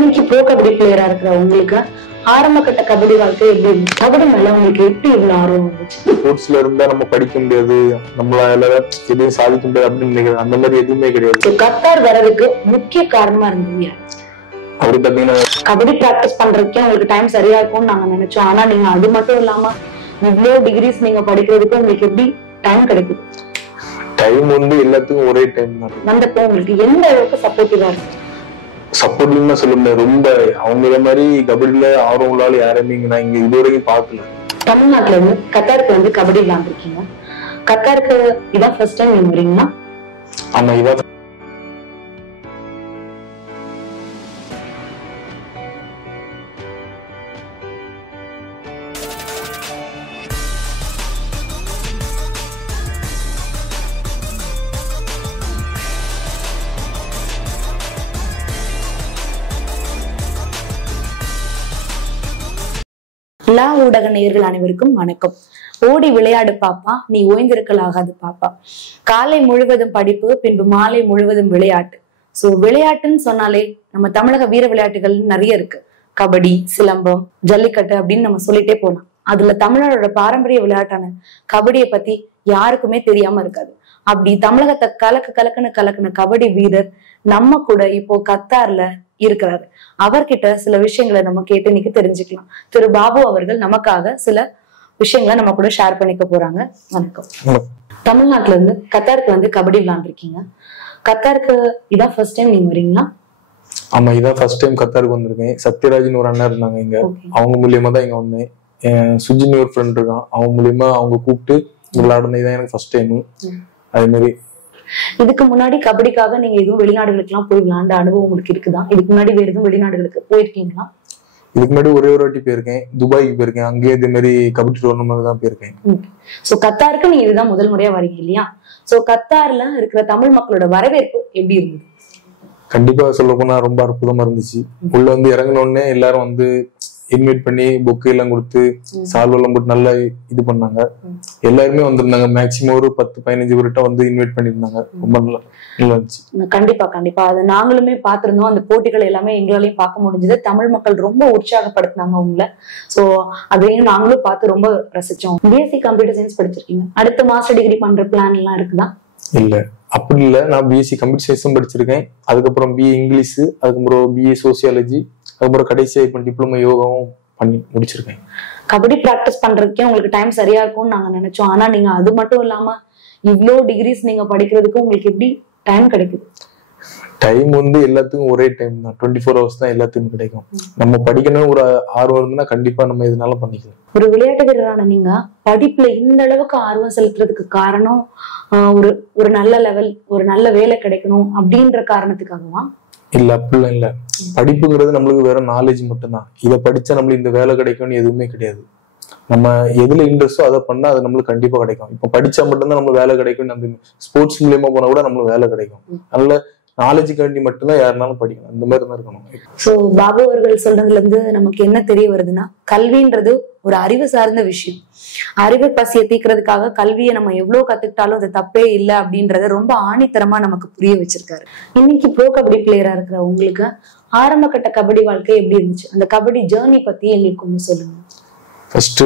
இன்னைக்கு ப்ரோ கபடி பிளேயரா இருக்கிற உங்களுக்கு ஆரம்ப கட்ட கபடி வாழ்க்கை எப்படி இருந்துச்சு? கபடி மேல உங்களுக்கு எப்படி இவ்வளவு ஆர்வம் இருந்துச்சு? ஸ்போர்ட்ஸ்ல இருந்தா நம்ம படிக்க முடியாது, நம்மளால எதையும் சாதிக்க முடியாது அப்படின்னு நினைக்கிறேன். அந்த மாதிரி எதுவுமே கிடையாது. கத்தார் வரதுக்கு முக்கிய காரணமா இருந்தது யார்? அப்படி பாத்தீங்கன்னா கபடி பிராக்டிஸ் பண்றதுக்கே உங்களுக்கு டைம் சரியா இருக்கும்னு நாங்க நினைச்சோம். ஆனா நீங்க அது மட்டும் இல்லாம இவ்வளவு டிகிரிஸ் நீங்க படிக்கிறதுக்கு உங்களுக்கு எப்படி டைம் கிடைக்குது? டைம் வந்து எல்லாத்துக்கும் ஒரே டைம் தான். வந்தப்போ உங்களுக்கு எந்த அளவுக்கு சப்போர்ட்டிவா இருக்கு? சப்போர்ட்னு சொல்ல முடியாது. ரொம்ப அவங்கள மாதிரி கபடியில ஆர்வம் உள்ளால யாருமே நான் இங்க இதுவரைக்கும் பாக்கல. தமிழ்நாட்டுல இருந்து கத்தாருக்கு வந்து கபடி விளையாண்டுருக்கீங்க. கத்தாருக்கு இதான் ஃபர்ஸ்ட் டைம் நீங்க வரீங்களா? ஆமா, இதான் லா ஊடக நேயர்கள் அனைவருக்கும் வணக்கம். ஓடி விளையாடு பாப்பா, நீ ஓய்ந்திருக்கல் ஆகாது பாப்பா. காலை முழுவதும் படிப்பு, பின்பு மாலை முழுவதும் விளையாட்டு. சோ விளையாட்டுன்னு சொன்னாலே நம்ம தமிழக வீர விளையாட்டுகள் நிறைய இருக்கு. கபடி, சிலம்பம், ஜல்லிக்கட்டு அப்படின்னு நம்ம சொல்லிட்டே போலாம். அதுல தமிழரோட பாரம்பரிய விளையாட்டான கபடியை பத்தி யாருக்குமே தெரியாம இருக்காது. அப்படி தமிழகத்தை கலக்குன கபடி வீரர் நம்ம கூட இப்போ கத்தார்ல இருக்கிறாரு. அவர்கிட்ட சில விஷயங்களை நம்ம கேட்டு இன்னைக்கு தெரிஞ்சுக்கலாம். திரு பாபு அவர்கள் நமக்காக சில விஷயங்களை நம்ம கூட ஷேர் பண்ணிக்க போறாங்க. வணக்கம். தமிழ்நாட்டுல இருந்து கத்தாருக்கு வந்து கபடி விளையாண்டுருக்கீங்க. கத்தாருக்கு இதான் ஃபர்ஸ்ட் டைம் நீங்க வரீங்களா? ஆமா, இதான் ஃபர்ஸ்ட் டைம் கத்தாருக்கு வந்திருக்கேன். சத்யராஜ்னு ஒரு அண்ணா இருந்தாங்க இங்க, அவங்க மூலியமா தான் இங்க வந்தேன். சுஜினி ஒரு ஃப்ரெண்ட் இருக்கான், அவங்க மூலியமா அவங்க கூப்பிட்டு விளையாடுனது தான் எனக்கு ஃபர்ஸ்ட் டைம். அதே மாதிரி இதுக்கு முன்னாடி கபடிக்காக நீங்க எதுவும் வெளிநாடுகளுக்கு எல்லாம் போய் விளையாண்ட அனுபவம் உங்களுக்கு இருக்குதா? இதுக்கு முன்னாடி வேற எதுவும் வெளிநாடுகளுக்கு போயிருக்கீங்களா? இதுக்கு முன்னாடி ஒரே ஒரு வாட்டி போயிருக்கேன், துபாய்க்கு போயிருக்கேன். அங்கேயே இதே மாதிரி கபடி டோர்னமெண்ட் தான் போயிருக்கேன். சோ கத்தாருக்கு நீங்க இதுதான் முதல் முறையா வரீங்க இல்லையா? சோ கத்தார்ல இருக்கிற தமிழ் மக்களோட வரவேற்பு எப்படி இருந்தது? கண்டிப்பா சொல்ல போனா ரொம்ப அற்புதமா இருந்துச்சு. உள்ள வந்து இறங்கின உடனே எல்லாரும் வந்து இன்வைட் பண்ணி புக்கு எல்லாம் கொடுத்து சால்வெல்லாம் போட்டு நல்லா இது பண்ணாங்க. எல்லாருமே வந்திருந்தாங்க. மேக்சிமம் ஒரு 10-15 பேர்கிட்ட வந்து இன்வைட் பண்ணிருந்தாங்க. ரொம்ப நல்லா இருந்துச்சு. கண்டிப்பா அதை நாங்களுமே பார்த்திருந்தோம். அந்த போட்டிகள் எல்லாமே எங்களாலையும் பார்க்க முடிஞ்சது. தமிழ் மக்கள் ரொம்ப உற்சாகப்படுத்தினாங்க உங்களை. சோ அதையும் நாங்களும் பார்த்து ரொம்ப ரசிச்சோம். பிஎஸ்சி கம்ப்யூட்டர் சயின்ஸ் படிச்சிருக்கீங்க. அடுத்த மாஸ்டர் டிகிரி பண்ற பிளான் எல்லாம் இருக்குதா? இல்ல, அப்படி இல்ல. நான் பிஎஸ்சி கம்ப்யூட்டர் சயின்ஸும் படிச்சிருக்கேன். அதுக்கப்புறம் பிஏ இங்கிலீஷ், அதுக்கப்புறம் பிஏ சோசியாலஜி, அதுக்கப்புறம் கடைசியா இப்ப டிப்ளமோ யோகாவும் பண்ணி முடிச்சிருக்கேன். கபடி பிராக்டிஸ் பண்றதுக்கே உங்களுக்கு டைம் சரியா இருக்கும்னு நாங்க நினைச்சோம். ஆனா நீங்க அது மட்டும் இல்லாம இவ்வளோ டிகிரிஸ் நீங்க படிக்கிறதுக்கு உங்களுக்கு எப்படி டைம் கிடைக்குது? டைம் வந்து எல்லாத்துக்கும் ஒரே டைம் தான். 24 hours தான் எல்லாத்துக்கும் கிடைக்கும். நம்ம படிக்கணும் ஒரு ஆர்வம் இருந்துன்னா கண்டிப்பா நம்ம இதனால பண்ணிக்கலாம். ஒரு விளையாட்டு வீரரான நீங்க படிப்புல இந்த அளவுக்கு ஆர்வம் செலுத்துறதுக்கு காரணம் ஒரு நல்ல லெவல், ஒரு நல்ல வேலை கிடைக்கணும் அப்படின்ற காரணத்துக்காகவா? இல்ல, அப்படிலாம் இல்ல. படிப்புங்கிறது நம்மளுக்கு வேற நாலேஜ் மட்டும்தான். இதை படிச்சா நம்மளுக்கு இந்த வேலை கிடைக்கும்னு எதுவுமே கிடையாது. நம்ம எதுல இன்ட்ரெஸ்டோ அதை பண்ணா அது நம்மளுக்கு கண்டிப்பா கிடைக்கும். இப்ப படிச்சா மட்டும்தான் நம்மளுக்கு வேலை கிடைக்கும். நம்ம ஸ்போர்ட்ஸ் மூலியமா போனா கூட நம்மளுக்கு வேலை கிடைக்கும். அதனால நாலேஜுக்கு வேண்டி மட்டும்தான் யாருனாலும் படிக்கணும். இந்த மாதிரி தான் இருக்கணும். சோ பாபு அவர்கள் சொல்றதுல இருந்து நமக்கு என்ன தெரிய வருதுன்னா, கல்வின்றது ஒரு அறிவு சார்ந்த விஷயம். அறிவு பசியை தீக்கிறதுக்காக கல்வியை நம்ம எவ்வளவு கத்துக்கிட்டாலும் அது தப்பே இல்லை அப்படின்றத ரொம்ப ஆணித்தரமா நமக்கு புரிய வச்சிருக்காரு. இன்னைக்கு ப்ரோ கபடி பிளேயரா இருக்கிற உங்களுக்கு ஆரம்ப கட்ட கபடி வாழ்க்கை எப்படி இருந்துச்சு? அந்த கபடி ஜேர்னி பத்தி எங்களுக்கு கொஞ்சம் சொல்லுங்க. ஃபர்ஸ்ட்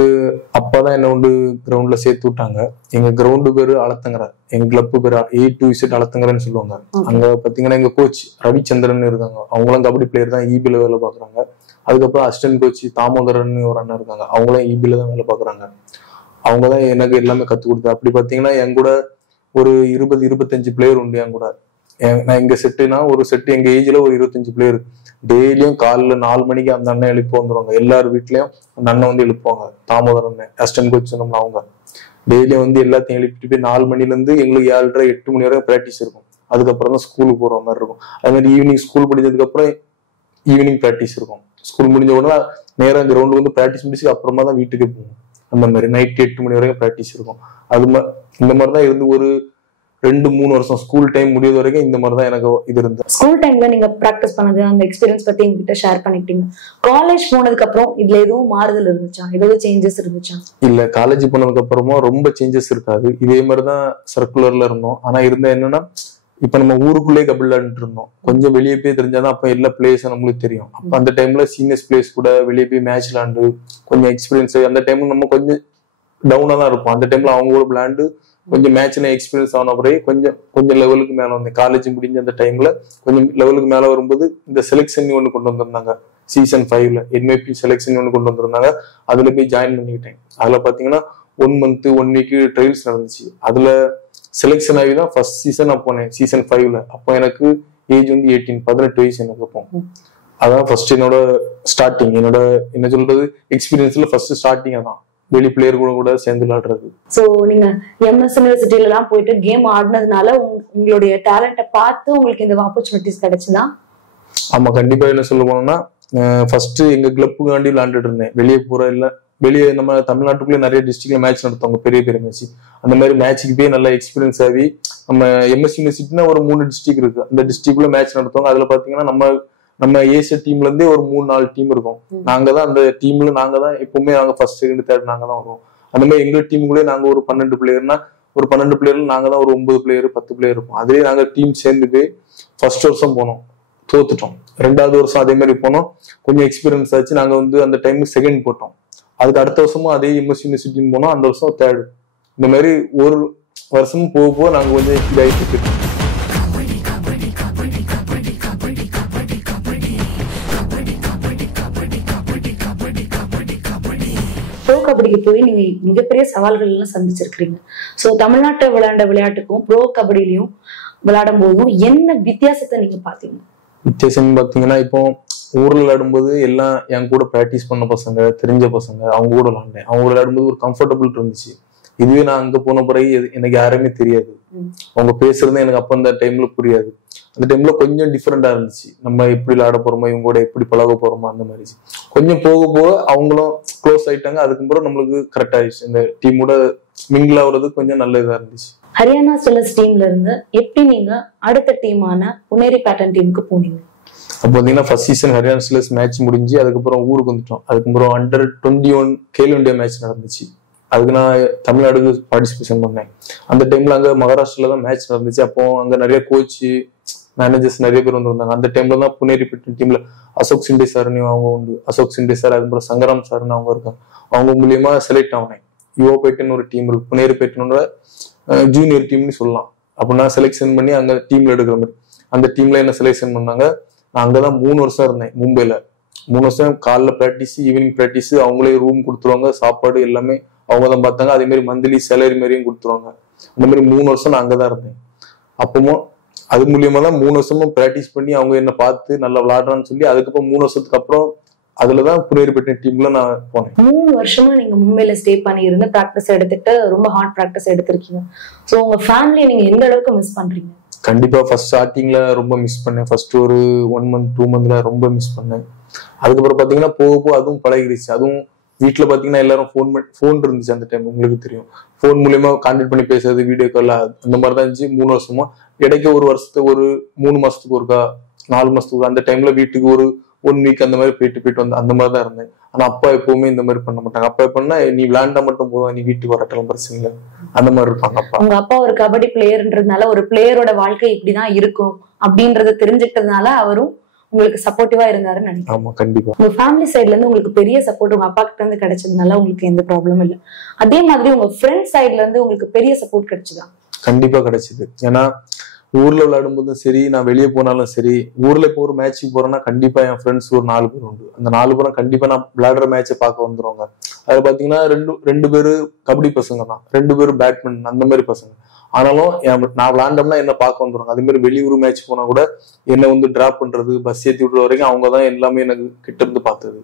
அப்பாதான் என்ன கொண்டு கிரவுண்ட்ல சேர்த்து விட்டாங்க. எங்க கிரவுண்டு பேரு அலத்தங்கரை, எங்க கிளப் பேரு A2Z அலத்தங்கரைன்னு சொல்லுவாங்க. அங்க பாத்தீங்கன்னா எங்க கோச் ரவிச்சந்திரன் இருக்காங்க. அவங்களும் கபடி பிளேயர் தான், EBல வேலை பாக்குறாங்க. அதுக்கப்புறம் அசிஸ்டன்ட் கோச் தாமோதரன் ஒரு அண்ணா இருக்காங்க. அவங்களும் EBல தான் வேலை பாக்குறாங்க. அவங்கதான் எனக்கு எல்லாமே கத்து கொடுத்தா. அப்படி பாத்தீங்கன்னா என் கூட ஒரு 20-25 பிளேயர் உண்டு. என் கூட நான் எங்க செட்டுனா ஒரு செட்டு எங்க ஏஜ்ல ஒரு 25 பிளேயர். டெய்லியும் காலைல 4 மணிக்கு அந்த அண்ணன் எழுப்பி வந்துருவாங்க. எல்லார் வீட்லயும் அந்த அண்ணன் வந்து எழுப்புவாங்க. தாமோதரன் அசிஸ்டன்ட் கோச் சொன்னோம்னா அவங்க டெய்லியும் வந்து எல்லாத்தையும் எழுப்பிட்டு போய் 4 மணில இருந்து எங்களுக்கு 7:30-8 மணி வரைக்கும் பிராக்டிஸ் இருக்கும். அதுக்கப்புறம் தான் ஸ்கூலுக்கு போற மாதிரி இருக்கும். அது மாதிரி ஈவினிங் ஸ்கூல் படிச்சதுக்கு அப்புறம் ஈவினிங் பிராக்டிஸ் இருக்கும். ஸ்கூல் முடிஞ்ச உடனே நேரம் கிரவுண்டு வந்து பிராக்டிஸ் முடிச்சு அப்புறமா தான் வீட்டுக்கு போவோம். அந்த மாதிரி நைட் 8 மணி வரைக்கும் பிராக்டிஸ் இருக்கும். இந்த மாதிரிதான் இருந்து ஒரு 2-3 வருஷம் ஸ்கூல் டைம் முடியாத வரைக்கும் இந்த மாதிரி தான் எனக்கு இது இருந்தது. ஸ்கூல் டைம்ல நீங்க பிராக்டிஸ் பண்ணது, அந்த எக்ஸ்பீரியன்ஸ் பத்தி எங்ககிட்ட ஷேர் பண்ணிக்கிட்டீங்க. காலேஜ் போனதுக்கு அப்புறம் இதுல எதுவும் மாறுதல் இருந்துச்சா? ஏதாவது சேஞ்சஸ் இருந்துச்சா? இல்ல, காலேஜ் போனதுக்கு அப்புறமா ரொம்ப சேஞ்சஸ் இருக்காது. இதே மாதிரிதான் சர்க்குலர்ல இருந்தோம். ஆனா இருந்த என்னன்னா இப்ப நம்ம ஊருக்குள்ளேயே கபடி விளையாண்டுட்டு இருந்தோம். கொஞ்சம் வெளியே போய் தெரிஞ்சாதான் அப்ப எல்லா பிளேயர்ஸும் நம்மளுக்கு தெரியும். அப்ப அந்த டைம்ல சீனியர்ஸ் பிளேயர்ஸ் கூட வெளியே போய் மேட்ச் விளையாண்டு கொஞ்சம் எக்ஸ்பீரியன்ஸ், அந்த டைம்ல நம்ம கொஞ்சம் டவுனா தான் இருப்போம். அந்த டைம்ல அவங்க கூட விளையாண்டு கொஞ்சம் மேட்ச்ல எக்ஸ்பீரியன்ஸ் ஆன பிறகு கொஞ்சம் கொஞ்சம் லெவலுக்கு மேல வந்தேன். காலேஜ் முடிஞ்ச அந்த டைம்ல கொஞ்சம் லெவலுக்கு மேல வரும்போது இந்த செலெக்ஷன் ஒன்று கொண்டு வந்திருந்தாங்க. சீசன் 5ல NYP செலெக்ஷன் ஒன்று கொண்டு வந்திருந்தாங்க. அதுல போய் ஜாயின் பண்ணிக்கிட்டேன். அதுல பாத்தீங்கன்னா 1 month 1 week ட்ரையல்ஸ் நடந்துச்சு. அதுல செலெக்ஷன் ஆகி தான் ஃபர்ஸ்ட் சீசன் நான் போனேன், சீசன் 5ல. அப்போ எனக்கு ஏஜ் வந்து 18 வயசு எனக்கு. அப்போ அதான் ஃபர்ஸ்ட் என்னோட ஸ்டார்டிங், என்னோட என்ன சொல்றது எக்ஸ்பீரியன்ஸ்ல ஃபர்ஸ்ட் ஸ்டார்டிங் அதான், வெளி பிளேயர் கூட சேர்ந்து விளையாடுறது. சோ நீங்க MS யூனிவர்சிட்டில எல்லாம் போயிட்டு கேம் ஆடினதுனால உங்களுடைய டேலண்ட்டை பார்த்து உங்களுக்கு இந்த ஆப்பர்ச்சுனிட்டிஸ் கிடைச்சுதா? ஆமா, கண்டிப்பா. என்ன சொல்ல போனோம்னா ஃபர்ஸ்ட் எங்க கிளப்புக்காண்டி விளையாண்டுட்டு இருந்தேன். வெளியே போற இல்ல, வெளியே நம்ம தமிழ்நாட்டுக்குள்ளே நிறைய டிஸ்ட்ரிக்ட்ல மேட்ச் நடத்துவாங்க, பெரிய பெரிய மேட்ச். அந்த மாதிரி மேட்சுக்கு போய் நல்லா எக்ஸ்பீரியன்ஸ் ஆகி, நம்ம MS யூனிவர்சிட்டினா ஒரு 3 டிஸ்ட்ரிக்ட் இருக்கு, அந்த டிஸ்ட்ரிக்ட்ல மேட்ச் நடத்துவாங்க. அதுல பாத்தீங்கன்னா நம்ம ஏசியா டீம்ல இருந்தே ஒரு 3-4 டீம் இருக்கும். நாங்க தான் அந்த டீம்ல, நாங்க தான் எப்பவுமே நாங்க ஃபர்ஸ்ட் செகண்ட் தேர்ட் நாங்க தான் வருவோம். அந்த மாதிரி எங்க டீமுக்குள்ளே நாங்க ஒரு 12 பிளேயர்னா ஒரு 12 பிளேயர்ல நாங்க தான் ஒரு 9 பிளேயர் 10 பிளேயர் இருப்போம். அதே நாங்க டீம் சேர்ந்து போய் ஃபர்ஸ்ட் வருஷம் போனோம், தோத்துட்டோம். 2வது வருஷம் அதே மாதிரி போனோம், கொஞ்சம் எக்ஸ்பீரியன்ஸ் ஆச்சு. நாங்க வந்து அந்த டைம் செகண்ட் போட்டோம். அதுக்கு அடுத்த வருஷமும் அதே MS யூனிவர்சிட்டின்னு போனோம், அந்த வருஷம் தேர்டு. இந்த மாதிரி ஒரு வருஷமும் போக போக நாங்க கொஞ்சம் இதாகிட்டு இருக்கோம். ப்ரோ கபடிக்கு போய் நீங்க மிகப்பெரிய சவால்கள் எல்லாம் சந்திச்சிருக்கீங்க. சோ தமிழ்நாட்டை விளையாண்ட விளையாட்டுக்கும் ப்ரோ கபடியிலையும் விளையாடும் போதும் என்ன வித்தியாசத்தை நீங்க பாத்தீங்க? வித்தியாசம் பாத்தீங்கன்னா, இப்போ ஊர்ல விளையாடும்போது எல்லாம் என் கூட பிராக்டிஸ் பண்ண பசங்க, தெரிஞ்ச பசங்க, அவங்க கூட விளையாண்டேன். அவங்க கூட விளையாடும்போது ஒரு கம்ஃபர்டபுள் இருந்துச்சு. இதுவே நான் அங்க போன பிறகு எனக்கு யாருமே தெரியாது, அவங்க பேசுறது எனக்கு அப்ப அந்த டைம்ல புரியாது. அந்த டைம்ல கொஞ்சம் டிஃப்ரெண்டா இருந்துச்சு. நம்ம எப்படி விளையாட போறோமோ, இவங்க கூட எப்படி பழக போறோமோ, அந்த மாதிரி. கொஞ்சம் போக போக அவங்களும் க்ளோஸ் ஆயிட்டாங்க. அதுக்கப்புறம் நம்மளுக்கு கரெக்ட் ஆயிடுச்சு. இந்த டீமோட மிங்கிள் ஆகுறது கொஞ்சம் நல்ல இதா இருந்துச்சு. ஹரியானா ஸ்டெல்லர்ஸ் டீம்ல இருந்து எப்படி நீங்க அடுத்த டீமான புனேரி பேட்டன் டீமுக்கு போனீங்க? அப்போ பாத்தீங்கன்னா ஃபர்ஸ்ட் சீசன் ஹரியானா ஸ்டெல்லர்ஸ் மேட்ச் முடிஞ்சு அதுக்கப்புறம் ஊருக்கு வந்துட்டோம். அதுக்கப்புறம் அண்டர் 21 கேலோ இந்தியா மேட்ச் நடந்துச்சு. அதுக்கு நான் தமிழ்நாடுக்கு பார்ட்டிசிபேஷன் பண்ணேன். அந்த டைம்ல அங்க மகாராஷ்டிரால தான் மேட்ச் நடந்துச்சு. அப்போ அங்க நிறைய கோச் மேனேஜர்ஸ் நிறைய பேர் வந்திருந்தாங்க. அந்த டைம்ல தான் புனேரி பேட்டன் டீம்ல அசோக் சிண்டே சார்னு அவங்க உண்டு, அசோக் சிண்டே சார், அதுக்கப்புறம் சங்கராம் சார்னு அவங்க இருக்காங்க. அவங்க மூலியமா செலக்ட் ஆனேன். யுவோ பேட்டன் ஒரு டீம் இருக்கு, புனேரி பேட்டனோட ஜூனியர் டீம்னு சொல்லலாம். அப்ப நான் செலெக்ஷன் பண்ணி அங்க டீம்ல எடுக்கிற மாதிரி அந்த டீம்ல என்ன செலெக்ஷன் பண்ணாங்க. நான் அங்கதான் 3 வருஷம் இருந்தேன் மும்பைல. 3 வருஷம் காலைல பிராக்டிஸ், ஈவினிங் பிராக்டிஸ், அவங்களே ரூம் கொடுத்துருவாங்க, சாப்பாடு எல்லாமே அவங்க தான் பார்த்தாங்க. அதே மாதிரி மந்த்லி சேலரி மாதிரியும் கொடுத்துருவாங்க. அந்த மாதிரி 3 வருஷம் நான் அங்கதான் இருந்தேன். அப்பவும் அது மூலியமா தான் 3 வருஷமும் பிராக்டிஸ் பண்ணி அவங்க என்ன பார்த்து நல்லா விளையாடுறான்னு சொல்லி அதுக்கப்புறம் 3 வருஷத்துக்கு அப்புறம் அதுலதான் புனேரி பேட்டன் டீம்ல நான் போனேன். 3 வருஷமா நீங்க மும்பைல ஸ்டே பண்ணி இருந்து பிராக்டிஸ் எடுத்துட்டு ரொம்ப ஹார்ட் பிராக்டிஸ் எடுத்திருக்கீங்க. சோ உங்க ஃபேமிலியை நீங்க எந்த அளவுக்கு மிஸ் பண்றீங்க? கண்டிப்பா ஃபர்ஸ்ட் ஸ்டார்டிங்ல ரொம்ப மிஸ் பண்ணேன். ஃபர்ஸ்ட் ஒரு 1 month 2 monthல ரொம்ப மிஸ் பண்ணேன். அதுக்கப்புறம் பாத்தீங்கன்னா போக போக அதுவும் பழகிடுச்சு. அதுவும் வீட்டுல பாத்தீங்கன்னா எல்லாரும் போன் இருந்துச்சு அந்த டைம், உங்களுக்கு தெரியும். போன் மூலியமா கான்டாக்ட் பண்ணி பேசுறது, வீடியோ கால், அந்த மாதிரிதான் இருந்துச்சு 3 வருஷமா. இடைக்கு ஒரு வருஷத்துக்கு ஒரு 3 மாசத்துக்கு ஒருக்கா 4 மாசத்துக்கு அந்த டைம்ல வீட்டுக்கு ஒரு 1 week அந்த மாதிரி போயிட்டு வந்து அந்த மாதிரி தான் இருந்தேன். ஆனா அப்பா எப்பவுமே இந்த மாதிரி பண்ண மாட்டாங்க. அப்பா எப்படின்னா, நீ விளையாண்டா மட்டும் போதும், நீ வீட்டுக்கு வரட்டலாம் பிரச்சனை இல்லை, அந்த மாதிரி இருப்பாங்க அப்பா. உங்க அப்பா ஒரு கபடி பிளேயர்ன்றதுனால ஒரு பிளேயரோட வாழ்க்கை இப்படிதான் இருக்கும் அப்படின்றத தெரிஞ்சுக்கிட்டதுனால அவரும் உங்களுக்கு சப்போர்ட்டிவா இருந்தாருன்னு நினைக்கிறேன். ஆமா, கண்டிப்பா. உங்க ஃபேமிலி சைட்ல இருந்து உங்களுக்கு பெரிய சப்போர்ட் உங்க அப்பா கிட்ட இருந்து கிடைச்சதுனால உங்களுக்கு எந்த ப்ராப்ளமும் இல்லை. அதே மாதிரி உங்க ஃப்ரெண்ட் சைட்ல இருந்து உங்களுக்கு பெரிய சப்போர்ட் கிடைச்சுதான்? கண்டிப்பா கிடைச்சது. ஏன்னா ஊர்ல விளையாடும் போதும் சரி, நான் வெளியே போனாலும் சரி, ஊர்ல இப்போ ஒரு மேட்சுக்கு போறேன்னா கண்டிப்பா என் ஃப்ரெண்ட்ஸ் ஒரு 4 பேர் உண்டு. அந்த 4 பேரும் கண்டிப்பா நான் விளையாடுற மேட்சை பார்க்க வந்துருவாங்க. அதுல பாத்தீங்கன்னா ரெண்டு பேரு கபடி பசங்க தான், 2 பேரும் பேட்மிண்டன், அந்த மாதிரி பசங்க. ஆனாலும் நான் விளையாண்டோம்னா என்ன பார்க்க வந்துருவாங்க. அதே மாதிரி வெளியூர் மேட்ச் போனா கூட என்ன வந்து டிராப் பண்றது, பஸ் ஏத்தி விடுற வரைக்கும் அவங்க தான் எல்லாமே எனக்கு கிட்ட இருந்து பார்த்தது.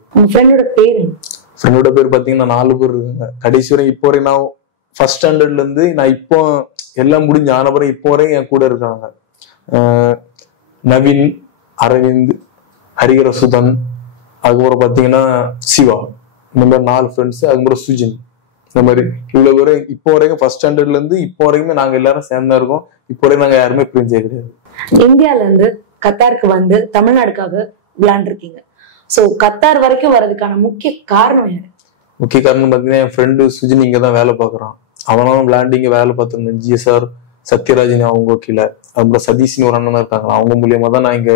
ஃப்ரெண்டோட பேர் பாத்தீங்கன்னா 4 பேர் இருக்காங்க கடைசி வரைக்கும். இப்போ வரைக்கும் நான் ஃபர்ஸ்ட் ஸ்டாண்டர்ட்ல இருந்து நான் இப்போ எல்லாம் முடிஞ்சு ஆனப்புறம் இப்போ வரைக்கும் என் கூட இருக்காங்க. நவீன், அரவிந்த், ஹரிகரசுதன், அதுக்கப்புறம் பாத்தீங்கன்னா சிவா, இந்த மாதிரி 4 ஃப்ரெண்ட்ஸ். அதுக்கப்புறம் சுஜின், இந்த மாதிரி இவ்வளவு பேர் இப்போ வரைக்கும் ஃபர்ஸ்ட் ஸ்டாண்டர்ட்ல இருந்து இப்போ வரைக்குமே நாங்க எல்லாரும் சேர்ந்தா இருக்கோம். இப்போ வரைக்கும் நாங்க யாருமே பிரிஞ்சே கிடையாது. இந்தியால இருந்து கத்தாருக்கு வந்து தமிழ்நாடுக்காக விளையாண்டுருக்கீங்க. சோ கத்தார் வரைக்கும் வர்றதுக்கான முக்கிய காரணம் யாரு? முக்கிய காரணம் பாத்தீங்கன்னா என் ஃப்ரெண்டு சுஜின் இங்கதான் வேலை பாக்குறான். அவனும் விளையாண்டு இங்க வேலை பார்த்திருந்தேன். GSR சத்யராஜன் அவங்க கீழே, அப்புறம் சதீஷ்னு ஒரு அண்ணன் இருக்காங்களா, அவங்க மூலியமா தான் நான் இங்க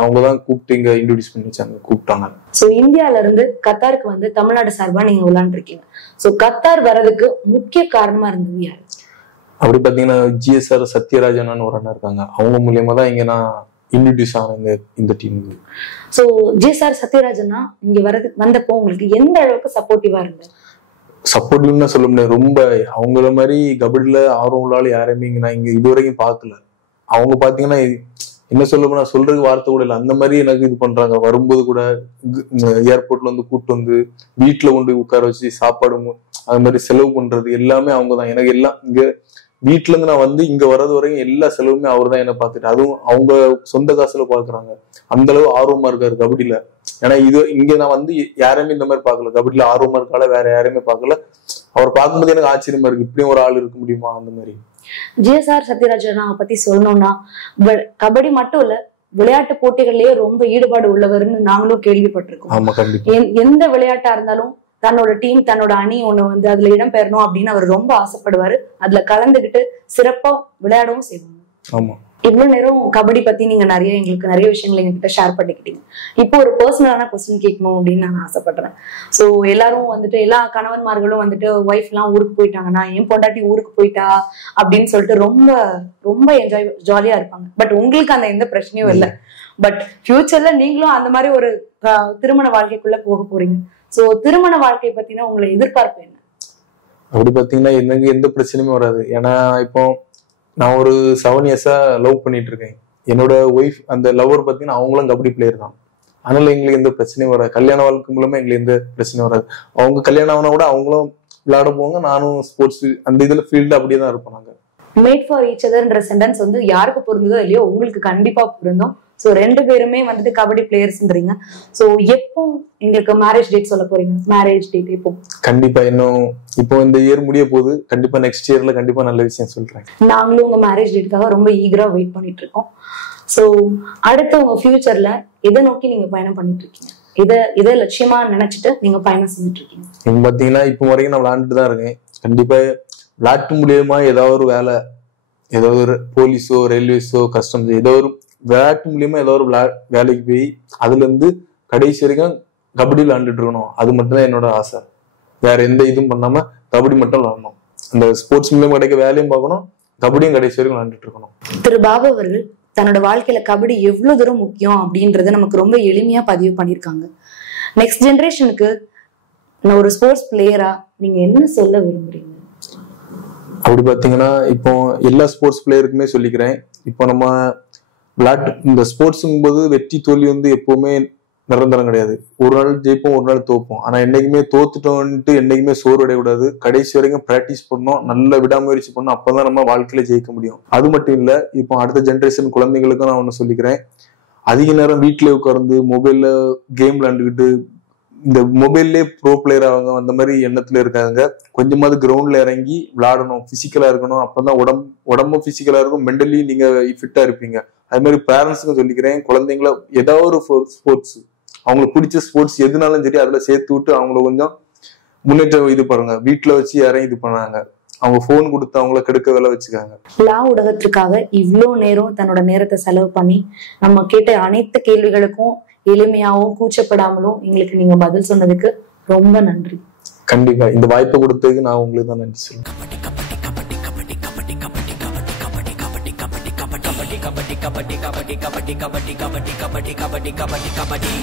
அவங்கதான் கூப்பிட்டு இங்க இன்ட்ரோடியூஸ் பண்ணி வச்சாங்க, கூப்பிட்டாங்க. சோ இந்தியால இருந்து கத்தாருக்கு வந்து தமிழ்நாடு சார்பா நீங்க விளையாண்டுருக்கீங்க. சோ கத்தார் வர்றதுக்கு முக்கிய காரணமா இருந்தது யாரு? அப்படி பாத்தீங்கன்னா GSR சத்யராஜன் ஒரு அண்ணன் இருக்காங்க, அவங்க மூலியமா தான் இங்க நான் இன்ட்ரோடியூஸ் ஆனேன் இந்த டீமுக்கு. சோ GSR சத்யராஜனா இங்க வந்தப்போ உங்களுக்கு எந்த அளவுக்கு சப்போர்ட்டிவா இருந்தாரு? சப்போர்ட்டிவ்னு சொல்ல முடியாது, ரொம்ப அவங்கள மாதிரி கபடியில ஆர்வம் உள்ளால யாருமே நான் இங்க இதுவரைக்கும் பார்க்கல. அவங்க பாத்தீங்கன்னா என்ன சொல்ல போனா சொல்றதுக்கு வார்த்தை கூட இல்லை, அந்த மாதிரி எனக்கு இது பண்றாங்க. வரும்போது கூட ஏர்போர்ட்ல வந்து கூப்பிட்டு வந்து வீட்டுல கொண்டு உட்கார வச்சு சாப்பாடு அது மாதிரி செலவு பண்றது எல்லாமே அவங்கதான். எனக்கு எல்லாம் இங்க வீட்டுல இருந்து நான் வந்து இங்க வர்றது வரைக்கும் எல்லா செலவுமே அவர் தான் என்ன பார்த்துட்டு, அதுவும் அவங்க சொந்த காசுல பாக்குறாங்க. அந்த அளவு ஆர்வமா இருக்காரு கபடியில. ஏன்னா இங்க நான் வந்து யாருமே இந்த மாதிரி பார்க்கல, கபடியில ஆர்வமா இருக்கால வேற யாரையுமே பார்க்கல. அவர் பார்க்கும்போது எனக்கு ஆச்சரியமா இருக்கு, இப்படியும் ஒரு ஆள் இருக்க முடியுமா அந்த மாதிரி. GSR சத்யராஜனை பத்தி சொல்லணும்னா கபடி மட்டும் இல்ல, விளையாட்டு போட்டிகள்லயே ரொம்ப ஈடுபாடு உள்ளவர்னு நாங்களும் கேள்விப்பட்டிருக்கோம். ஆமா கண்டிப்பா. எந்த விளையாட்டா இருந்தாலும் தன்னோட டீம் தன்னோட அணி ஒண்ணு வந்து அதுல இடம் பெறணும் அப்படின்னு அவர் ரொம்ப ஆசைப்படுவாரு. அதுல கலந்துகிட்டு சிறப்பா விளையாடவும் செய்வாங்க. ஆமா. இவ்வளவு நேரம் கபடி பத்தி நீங்க எங்களுக்கு நிறைய விஷயங்கள் எங்ககிட்ட ஷேர் பண்ணிக்கிட்டீங்க. இப்போ ஒரு பர்சனலான கொஸ்டின் கேட்கணும் அப்படின்னு நான் ஆசைப்படுறேன். சோ எல்லாரும் வந்துட்டு எல்லா கணவன்மார்களும் வந்துட்டு ஒய்ஃப் எல்லாம் ஊருக்கு போயிட்டாங்கன்னா என் பொண்டாட்டி ஊருக்கு போயிட்டா அப்படின்னு சொல்லிட்டு ரொம்ப ரொம்ப ஜாலியா இருப்பாங்க. பட் உங்களுக்கு அந்த எந்த பிரச்சனையும் இல்லை. பட் ஃபியூச்சர்ல நீங்களும் அந்த மாதிரி ஒரு திருமண வாழ்க்கைக்குள்ள போக போறீங்க. சோ திருமண வாழ்க்கை பத்தினா உங்களை எதிர்பார்ப்பு என்ன? அப்படி பாத்தீங்கன்னா எனக்கு எந்த பிரச்சனையுமே வராது. ஏன்னா இப்போ நான் ஒரு 7 இயர்ஸா லவ் பண்ணிட்டு இருக்கேன். என்னோட ஒய்ஃப் அந்த லவர் பாத்தீங்கன்னா அவங்களும் கபடி பிளேயர் தான். அதனால எங்களுக்கு எந்த பிரச்சனையும் வராது. கல்யாண வாழ்க்கை மூலமா எங்களுக்கு எந்த பிரச்சனையும் வராது. அவங்க கல்யாணம் ஆனா கூட அவங்களும் விளையாட போவாங்க, நானும் ஸ்போர்ட்ஸ் அந்த இதுல ஃபீல்டு அப்படியே தான் இருப்போம். நாங்க மேட் ஃபார் ஈச் அதர்ன்ற சென்டென்ஸ் வந்து யாருக்கு பொருந்ததோ இல்லையோ உங்களுக்கு கண்டிப்பா பொருந்தும். சோ 2 பேருமே வந்துட்டு கபடி பிளேயர்ஸ்ன்றீங்க. சோ எப்போ எங்களுக்கு மேரேஜ் டேட் சொல்ல போறீங்க? மேரேஜ் டேட் இப்போ கண்டிப்பா இன்னும் இப்போ இந்த இயர் முடிய போகுது, கண்டிப்பா நெக்ஸ்ட் இயர்ல கண்டிப்பா நல்ல விஷயம் சொல்றேன். நாங்களும் உங்க மேரேஜ் டேட்டுக்காக ரொம்ப ஈகரா வெயிட் பண்ணிட்டு இருக்கோம். சோ அடுத்து உங்க ஃபியூச்சர்ல எதை நோக்கி நீங்க பயணம் பண்ணிட்டு இருக்கீங்க? இதை லட்சியமா நினைச்சிட்டு நீங்க பயணம் செஞ்சுட்டு இருக்கீங்க? நீங்க பாத்தீங்கன்னா இப்போ வரைக்கும் நான் விளையாண்டுட்டு தான் இருக்கேன். கண்டிப்பா விளையாட்டு மூலியமா ஏதாவது ஒரு வேலை, ஏதாவது ஒரு போலீஸோ ரயில்வேஸோ கஸ்டம்ஸ் ஏதோ ஒரு விளையாட்டு மூலியமா ஏதோ ஒரு வேலைக்கு போய் அதுல இருந்து கடைசி வரைக்கும் கபடி விளையாண்டுட்டு இருக்கணும். அது மட்டும் தான் என்னோட ஆசை. வேற எந்த இதுவும் பண்ணாம கபடி மட்டும் விளையாடணும். அந்த ஸ்போர்ட்ஸ் மூலியமா கிடைக்க வேலையும் பார்க்கணும், கபடியும் கடைசி வரைக்கும் விளையாண்டுட்டு இருக்கணும். திரு பாபு அவர்கள் தன்னோட வாழ்க்கையில கபடி எவ்வளவு தூரம் முக்கியம் அப்படின்றத நமக்கு ரொம்ப எளிமையா பதிவு பண்ணிருக்காங்க. நெக்ஸ்ட் ஜெனரேஷனுக்கு ஒரு ஸ்போர்ட்ஸ் பிளேயரா நீங்க என்ன சொல்ல விரும்புறீங்க? அப்படி பாத்தீங்கன்னா இப்போ எல்லா ஸ்போர்ட்ஸ் பிளேயருக்குமே சொல்லிக்கிறேன், இப்போ நம்ம விளையாட்டு இந்த ஸ்போர்ட்ஸுங்கும் போது வெற்றி தோல்வி வந்து எப்பவுமே நிரந்தரம் கிடையாது. ஒரு நாள் ஜெயிப்போம், ஒரு நாள் தோப்போம். ஆனா என்னைக்குமே தோத்துட்டோம்ட்டு என்னைக்குமே சோர்வடைய கூடாது. கடைசி வரைக்கும் பிராக்டிஸ் பண்ணணும், நல்ல விடாமுயற்சி பண்ணணும். அப்பதான் நம்ம வாழ்க்கையில ஜெயிக்க முடியும். அது மட்டும் இல்ல, இப்போ அடுத்த ஜென்ரேஷன் குழந்தைங்களுக்கும் நான் ஒண்ணு சொல்லிக்கிறேன், அதிக நேரம் வீட்டிலே உட்கார்ந்து மொபைல்ல கேம் விளையாண்டுக்கிட்டு இந்த மொபைல்லே ப்ரோ பிளேயர் அவங்க அந்த மாதிரி எண்ணத்துல இருக்காங்க. கொஞ்சமாவது கிரவுண்ட்ல இறங்கி விளையாடணும், பிசிக்கலா இருக்கணும். அப்பதான் உடம்பும் பிசிக்கலா இருக்கும், மென்டலி நீங்க ஃபிட்டா இருப்பீங்க. அது மாதிரி பேரண்ட்ஸுக்கும் சொல்லிக்கிறேன், குழந்தைங்கள ஏதாவது ஒரு ஸ்போர்ட்ஸ் அவங்களுக்கு பிடிச்ச ஸ்போர்ட்ஸ் எதுனாலும் சரி அதுல சேர்த்து விட்டு அவங்கள கொஞ்சம் முன்னேற்றம் இது பாருங்க. வீட்டுல வச்சு யாரையும் இது பண்ணாங்க, அவங்க போன் கொடுத்து அவங்கள கெடுக்க வேலை வச்சுக்காங்க. லா ஊடகத்திற்காக இவ்வளவு நேரம் தன்னோட நேரத்தை செலவு பண்ணி நம்ம கேட்ட அனைத்து கேள்விகளுக்கும் எளிமையாவும் கூச்சப்படாமலும் எங்களுக்கு நீங்க பதில் சொன்னதுக்கு ரொம்ப நன்றி. கண்டிப்பா இந்த வாய்ப்பை கொடுத்ததுக்கு நான் உங்களுக்கு தான் நன்றி சொல்லுவேன். கபடி